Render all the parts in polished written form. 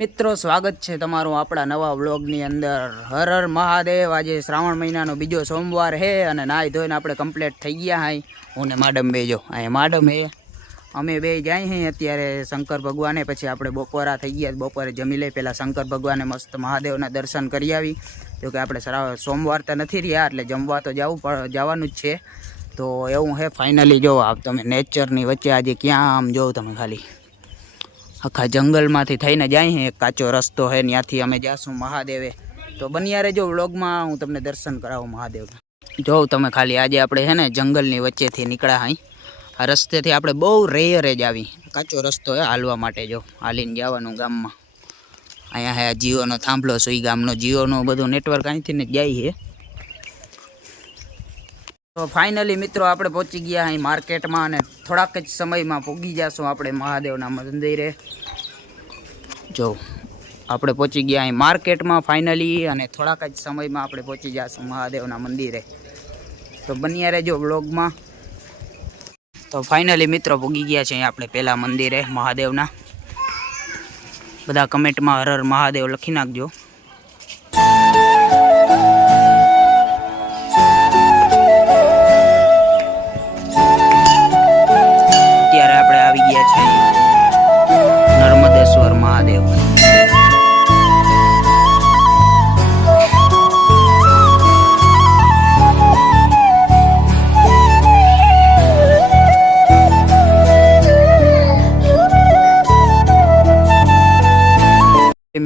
મિત્રો સ્વાગત છે તમારું આપણા નવા વ્લોગની અંદર। હર હર મહાદેવ। આજે શ્રાવણ મહિનાનો બીજો સોમવાર છે અને નાઈ ધોઈને આપણે કમ્પ્લીટ થઈ ગયા હાઈ। હું ને માડમ બે જો અહીં માડમ હે, અમે બે જાય હી અત્યારે શંકર ભગવાને। પછી આપણે બપોરા થઈ ગયા, બપોરે જમી લઈ। પહેલાં શંકર ભગવાને મસ્ત મહાદેવના દર્શન કરી આવી। જો કે આપણે સોમવાર તો નથી રહ્યા એટલે જમવા તો જવાનું જ છે। તો એવું હે ફાઇનલી જો આપ તમે નેચરની વચ્ચે આજે ક્યાં આમ જોઉં તમે ખાલી આખા જંગલમાંથી થઈને જાય છે। એક કાચો રસ્તો છે, ત્યાંથી અમે જાશું મહાદેવે। તો બન્યા રહેજો વ્લોગમાં, હું તમને દર્શન કરાવું મહાદેવના। જો તમે ખાલી આજે આપણે છે ને જંગલની વચ્ચેથી નીકળ્યા હાઈ। આ રસ્તેથી આપણે બહુ રેયરે જ આવી, કાચો રસ્તો છે હાલવા માટે। જો હાલીને જવાનું ગામમાં। અહીંયા હે જીઓનો થાંભલો, સુઈ ગામનો જીઓનો બધું નેટવર્ક અહીંથી ને જાય છે। તો ફાઇનલી મિત્રો આપણે પહોંચી ગયા અહીં માર્કેટમાં અને થોડાક જ સમયમાં પહોંચી જશું આપણે મહાદેવના મંદિરે। જો આપણે પહોંચી ગયા અહીં માર્કેટમાં ફાઇનલી અને થોડાક જ સમયમાં આપણે પહોંચી જશું મહાદેવના મંદિરે। તો બન્યા રહેજો વ્લોગમાં। તો ફાઇનલી મિત્રો પહોંચી ગયા છે અહીં આપણે પહેલાં મંદિરે મહાદેવના। બધા કમેન્ટમાં હર હર મહાદેવ લખી નાખજો। નર્મદેશ્વર મહાદેવ।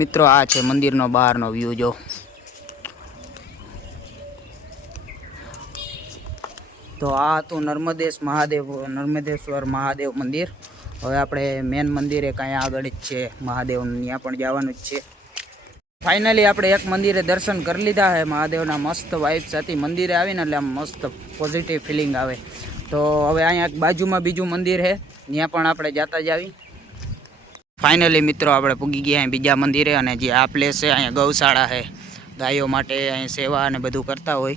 મિત્રો આ છે મંદિરનો બહારનો વ્યૂ। જો તો આ હતું નર્મદેશ્વર મહાદેવ મંદિર। હવે આપણે મેન મંદિરે કાંઈ આગળ જ છે મહાદેવનું, ત્યાં પણ જવાનું જ છે। ફાઇનલી આપણે એક મંદિરે દર્શન કરી લીધા છે મહાદેવના। મસ્ત વાઇબ્સ હતી મંદિરે આવીને એટલે આમ મસ્ત પોઝિટિવ ફિલિંગ આવે। તો હવે અહીંયા બાજુમાં બીજું મંદિર છે, ત્યાં પણ આપણે જતા જ આવી। ફાઇનલી મિત્રો આપણે પૂગી ગયા અહીં બીજા મંદિરે અને જે આ પ્લેસ છે અહીંયા ગૌશાળા છે, ગાયો માટે અહીં સેવા અને બધું કરતા હોય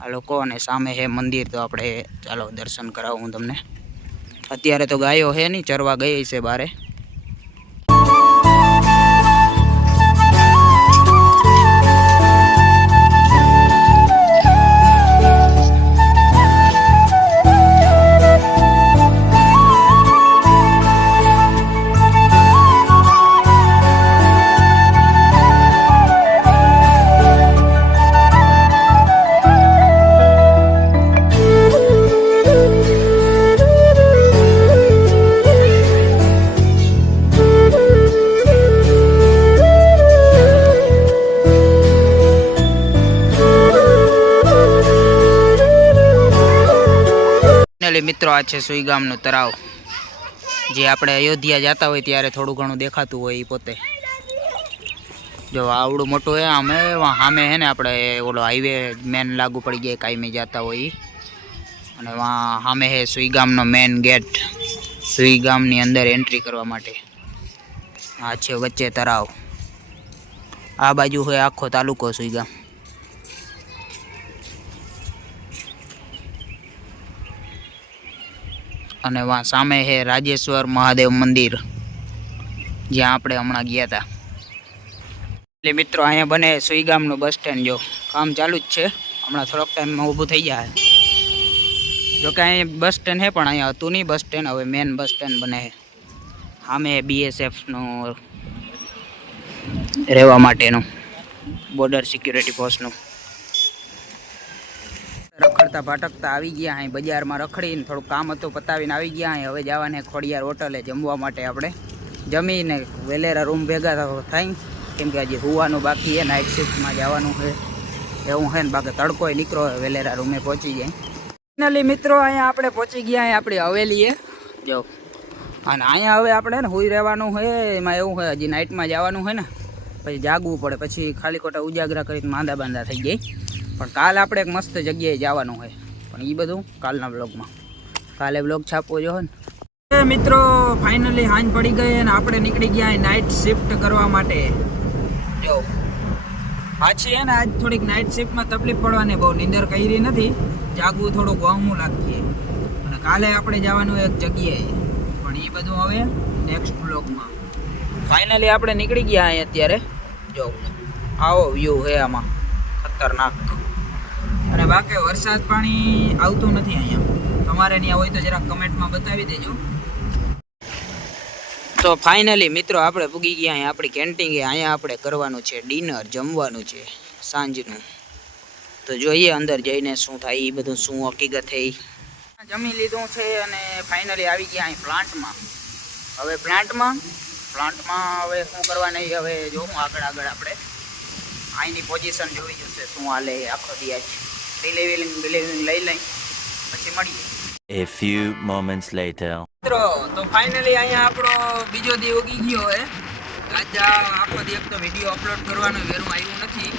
આ લોકો। અને સામે છે મંદિર, તો આપણે ચાલો દર્શન કરાવું હું તમને। અત્યારે તો ગાયો હે નહીં, ચરવા ગઈ છે બારે। મિત્રો આ છે સુઈ ગામનું તળાવ, જે આપણે અયોધ્યા જતા હોય ત્યારે થોડું ઘણું દેખાતું હોય એ પોતે। જો આવડું મોટું હે અમે સામે હે ને આપણે ઓલો હાઈવે મેન લાગુ પડી જાય કાયમી જતા હોય। અને વાં સામે હે સુઈ ગામનો મેન ગેટ, સુઈ ગામની અંદર એન્ટ્રી કરવા માટે। આ છે વચ્ચે તળાવ, આ બાજુ હોય આખો તાલુકો સુઈ ગામ। અને વાં સામે છે રાજેશ્વર મહાદેવ મંદિર, જ્યાં આપણે હમણાં ગયા હતા। એટલે મિત્રો અહીંયા બને સુઈ ગામનું બસ સ્ટેન્ડ। જો કામ ચાલુ જ છે, હમણાં થોડોક ટાઈમમાં ઊભું થઈ જાય। જોકે અહીંયા બસ સ્ટેન્ડ છે પણ અહીંયા હતું નહીં બસ સ્ટેન્ડ, હવે મેન બસ સ્ટેન્ડ બને છે। સામે BSFનું રહેવા માટેનું બોર્ડર સિક્યુરિટી પોસ્ટનું। રખડતા ભાટકતા આવી ગયા અહીં બજારમાં, રખડીને થોડું કામ હતું પતાવીને આવી ગયા અહીં। હવે જવાને ખોડિયાર હોટલે જમવા માટે। આપણે જમીને વેલેરા રૂમ ભેગા થાય, કેમ કે હજી હોવાનું બાકી છે, નાઇટ શિફ્ટમાં જવાનું છે એવું છે ને। બાકી તડકોય નીકળો વેલેરા રૂમે પહોંચી જાય। ફાઇનલી મિત્રો અહીંયા આપણે પહોંચી ગયા અહીં આપણી હવેલીએ। જો અને અહીંયા હવે આપણે ને હુઈ રહેવાનું હોય, એમાં એવું હોય હજી નાઇટમાં જવાનું હોય ને પછી જાગવું પડે, પછી ખાલી ખોટા ઉજાગરા કરીને માંદા બાંદા થઈ જાય। પણ કાલ આપણે એક મસ્ત જગ્યાએ જવાનું હોય, પણ એ બધું કાલના બ્લોગમાં, કાલે બ્લોગ છાપવો જો ને। મિત્રો ફાઇનલી હાંજ પડી ગઈ અને આપણે નીકળી ગયા નાઇટ શિફ્ટ કરવા માટે। જો પાછી હે ને આજ થોડીક નાઇટ શિફ્ટમાં તકલીફ પડવાની, બહુ નીંદર કરી નથી, જાગવું થોડુંક વાહમું લાગીએ। અને કાલે આપણે જવાનું એક જગ્યાએ, પણ એ બધું હવે નેક્સ્ટ બ્લોગમાં। ફાઇનલી આપણે નીકળી ગયા અહીં અત્યારે. જો આવો વ્યૂ હે આમાં ખતરનાક. અને બાકી વરસાદ પાણી આવતું નથી અહીંયા. તમારે ત્યાં હોય તો જરાક કમેન્ટમાં બતાવી દેજો. તો ફાઇનલી મિત્રો આપણે પૂગી ગયા અહીંયા આપણી કેન્ટીન. અહીંયા આપણે કરવાનું છે ડિનર, જમવાનું છે સાંજનું. તો જોઈએ અંદર જઈને શું થાય એ બધું, શું હકીકત છે. જમી લીધું છે અને ફાઇનલી આવી ગયા અહીં પ્લાન્ટમાં. હવે પ્લાન્ટમાં હવે શું કરવાનું હવે જોઉં આગળ આપણે અહીંની પોઝિશન જોઈ જશે શું હાલે આખો દિવસ. ડિલિવરિંગ લઈ લઈ પછી મળીએ. A few moments later. મિત્રો તો ફાઇનલી અહીંયા આપણો બીજો દી ઉગી ગયો હે. આજ આખો દી એક તો વિડીયો અપલોડ કરવાનો વેરું આવ્યું નથી,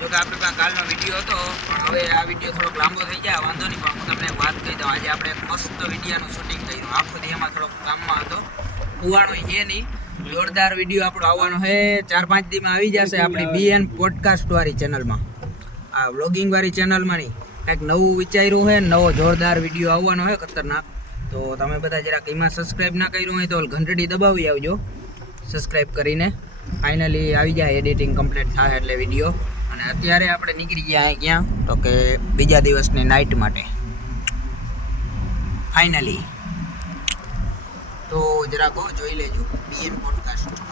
જોકે આપણે પાસે કાલનો વિડીયો હતો, પણ હવે આ વિડીયો થોડોક લાંબો થઈ જાય વાંધો નહીં. પણ હું તમને એક વાત કહી દઉં, આજે આપણે એક મસ્ત વિડીયોનું શૂટિંગ કર્યું. આખો દી એમાં થોડોક કામમાં હતો, હોવાનું છે નહીં. જોરદાર વિડીયો આપણો આવવાનો છે 4-5 દીમાં આવી જશે આપણી BN પોડકાસ્ટ વાળી ચેનલમાં. આ વ્લોગિંગ વાળી ચેનલમાં નહીં, કંઈક નવું વિચાર્યું છે, નવો જોરદાર વિડીયો આવવાનો છે ખતરનાક. તો તમે બધા જરાક એમાં સબસ્ક્રાઈબ ના કર્યું હોય તો ઘંટડી દબાવી આવજો સબસ્ક્રાઈબ કરીને. ફાઇનલી આવી જાય, એડિટિંગ કમ્પ્લીટ થાય એટલે વિડીયો. અને અત્યારે આપણે નીકળી ગયા ક્યાં તો કે બીજા દિવસની નાઇટ માટે ફાઇનલી. તો જરાક જોઈ લેજો BN પોડકાસ્ટ.